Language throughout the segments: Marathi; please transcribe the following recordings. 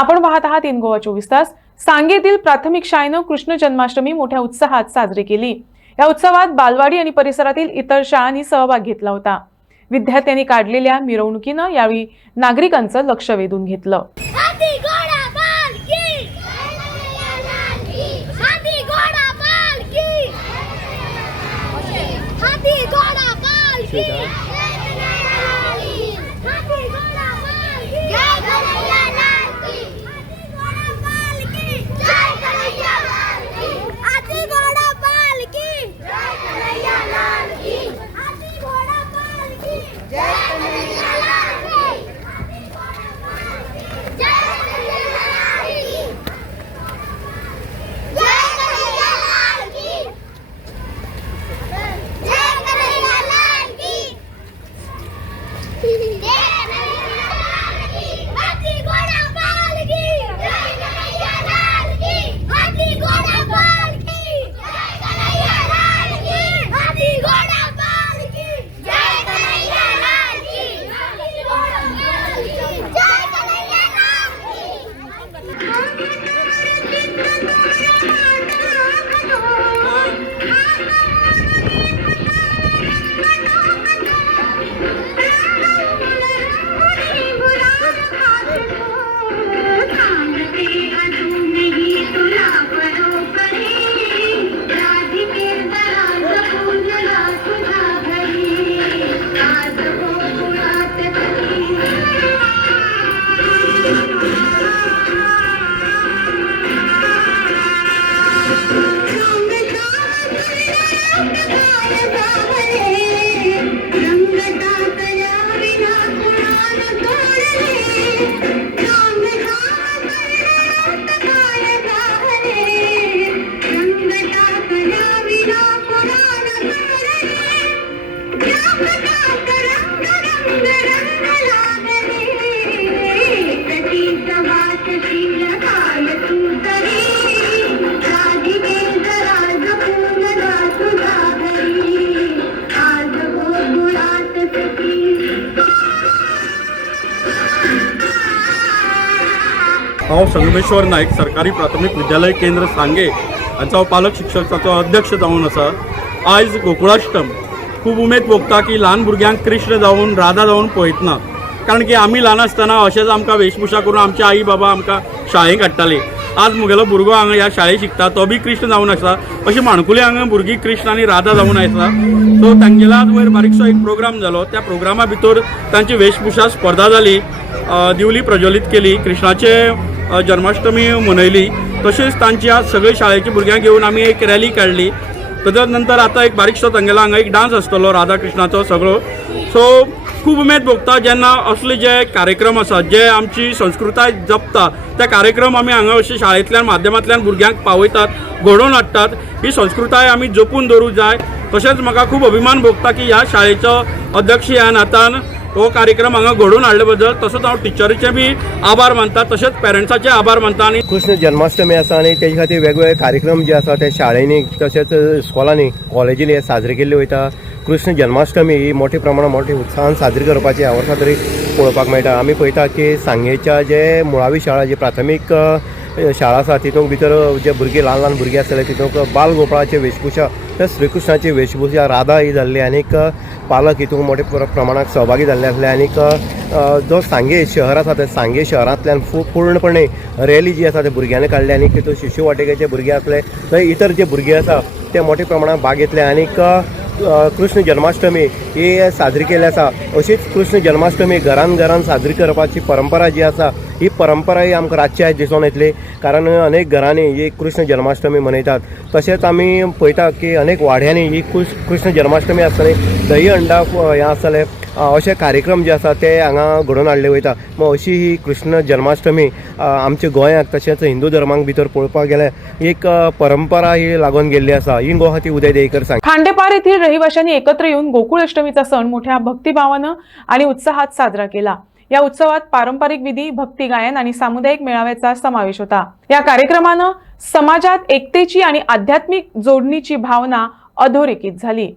आपण पाहत आहात इन गोवा 24 तास। सांगेतील प्राथमिक शाळेनं कृष्ण जन्माष्टमी मोठ्या उत्साहात साजरी केली। या उत्सवात बालवाडी आणि परिसरातील इतर शाळांनी सहभाग घेतला होता। विद्यार्थ्यांनी काढलेल्या मिरवणुकीनं यावेळी नागरिकांचं लक्ष वेधून घेतलं। हांव संगमेश्वर नायक सरकारी प्राथमिक विद्यालय केंद्र सांगे हांचो पालक शिक्षकाचो अध्यक्ष जावन आसा। आयज गोकुळाष्टम खूब उमेद भोगता की ल्हान भुरग्यांक कृष्ण जावन राधा जावन पळयतना, कारण की आमी ल्हान आसतना अशेंच आमकां वेशभूषा करून आमचे आई बाबा आमकां शाळेंत हाडटाले। आज मुगेलो भुरगो हांगा ह्या शाळेंत शिकता तो बी कृष्ण जावन आसा, अशी माणकुली हांगा भुरगीं कृष्ण आनी राधा जावन आसा। सो तांगेलो आज वयर बारीकसो एक प्रोग्राम जालो। त्या प्रोग्रामा भितर तांची वेशभूषा स्पर्धा जाली, दिवली प्रज्वलित केली, कृष्णाचे जन्माष्टमी मनयली। तशेंच तांची आज सगळे शाळेची भुरग्यांक घेवन आमी एक रॅली काडली। ताच्या नंतर आतां एक बारीकसो तांगेलो हांगा एक डान्स आसतलो राधा कृष्णाचो सगळो। सो खूब उमेद भोगता जेन्ना असले जे कार्यक्रम आसात जे आमची संस्कृताय जपता, ते कार्यक्रम आमी हांगा अशे शाळेंतल्यान माध्यमांतल्यान भुरग्यांक पावयतात, घडोवन हाडटात। ही संस्कृताय आमी जपून दवरूंक जाय। तशेंच म्हाका खूब अभिमान भोगता की ह्या शाळेचो अध्यक्ष ह्या नातान हो कार्यक्रम हांगा घडोवन हाडले बद्दल। तसोच हांव टिचरीचे बी आभार मानता, तशेंच पेरंट्साचे आभार मानता। आनी कृष्ण जन्माष्टमी आसा आनी तेजे खातीर वेगवेगळे कार्यक्रम जे आसा ते शाळेंनी तशेंच इस्कॉलांनी कॉलेजींनी हे साजरे केल्ले वयता। कृष्ण जन्माष्टमी ही मोठ्या प्रमाणात मोठ्या उत्साहान साजरी करपाची ह्या वर्सा तरी पळोवपाक मेळटा। आमी पळयता की सांगेच्या जे मुळावी शाळा जी प्राथमीक शाळा आसा तितूंत भितर जे भुरगीं ल्हान ल्हान भुरगीं आसतले तितूंत बाल गोपाळाची वेशभूषा प्लस श्रीकृष्णाची वेशभूषा राधा ही जाल्ली आनीक पालक हितूंत मोठ्या प्रमाणात सहभागी जाल्ले आसले। आनीक जो सांगे शहर आसा ते सांगे शहरांतल्यान पूर्णपणे रॅली जी आसा ते भुरग्यांनी काडली आनीक तितूंत शिशू वाटिकेचे भुरगे आसले, थंय इतर जे भुरगे आसा ते मोठ्या प्रमाणात भाग घेतले। आनीक कृष्ण जन्माष्टमी ही साजरी केली आसा। अशीच कृष्ण जन्माष्टमी घरान घरान साजरी करपाची परंपरा जी आसा ही परंपरा ही आमकां रातची आयज दिसून येतली, कारण अनेक घरांनी ही कृष्ण जन्माष्टमी मनयतात। तशेंच आमी पळयता की अनेक वाड्यांनी ही कृष्ण जन्माष्टमी आसतली, दही हंडा हें आसतलें, अशे कार्यक्रम जे आसा ते हांगा घडोवन हाडले वयता। मग अशी ही कृष्ण जन्माष्टमी आमच्या गोंयांत तशेंच हिंदू धर्मांक भितर पळोवपाक गेल्यार एक परंपरा ही लागून गेल्ली आसा। ही गोवा ती उदय देयकर सांग। खांडेपार येथील रहिवाशांनी एकत्र येऊन गोकुळ अष्टमीचा सण मोठ्या भक्तिभावानं आणि उत्साहात साजरा केला। या उत्सवात पारंपरिक विधी, भक्ती गायन आणि सामुदायिक मेळाव्याचा समावेश होता। या कार्यक्रमानं समाजात एकतेची आणि आध्यात्मिक जोडणीची भावना अधोरेखित झाली।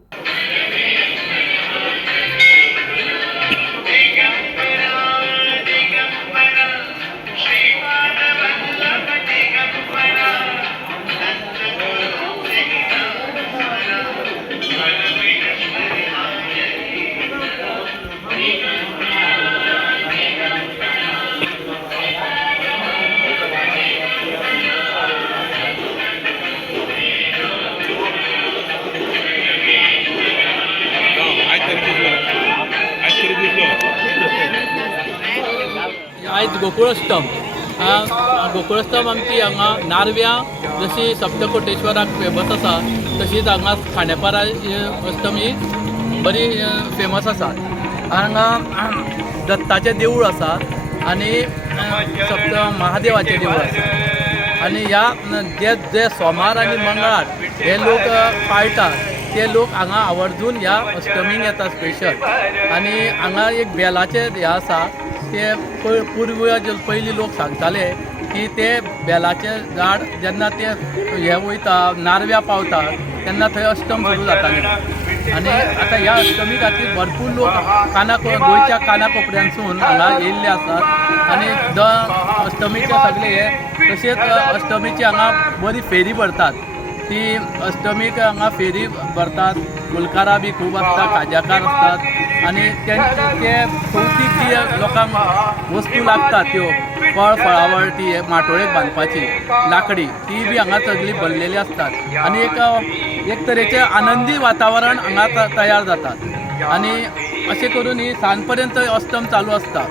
गोकुळाष्टम गोकुळाष्टम आमची हांगा नारव्यां जशी सप्तकोटेश्वराक फेमस आसा तशीच हांगा खांडेपारा अष्टम ही बरी फेमस आसा. हांगा दत्ताचें देवूळ आसा आनी सप्त महादेवाचें देवूळ आसा आनी ह्या जे सोमार आनी मंगळार हे लोक पाळटात ते लोक हांगा आवर्जून ह्या अष्टमीक येता स्पेशल. आनी हांगा एक बेलाचें हें आसा ते पयलीं लोक सांगताले की ते बेलाचें झाड जेन्ना ते हे वयता नारव्या पावता तेन्ना थंय अष्टम सुरू जातालें. आनी आतां ह्या अष्टमी खातीर भरपूर लोक गोंयच्या कानाकोपऱ्यांसून हांगा येयल्ले आसात आनी अष्टमीचे सगळे हे तशेंच अष्टमीची हांगा बरी फेरी भरतात. ती अष्टमीक हांगा फेरी भरतात. फुलकारां बी खूब आसता, खाज्याकार आसतात आनी ते चवथीक जी लोकांक वस्तू लागतात त्यो फळावळ ती माटोळेक बांदपाची लाकडी ती बी हांगा सगळी भरलेली असतात आनी एक तरेचें आनंदी वातावरण हांगा तयार जातात. आनी अशें करून ही सांज पर्यंत अष्टम चालू आसता.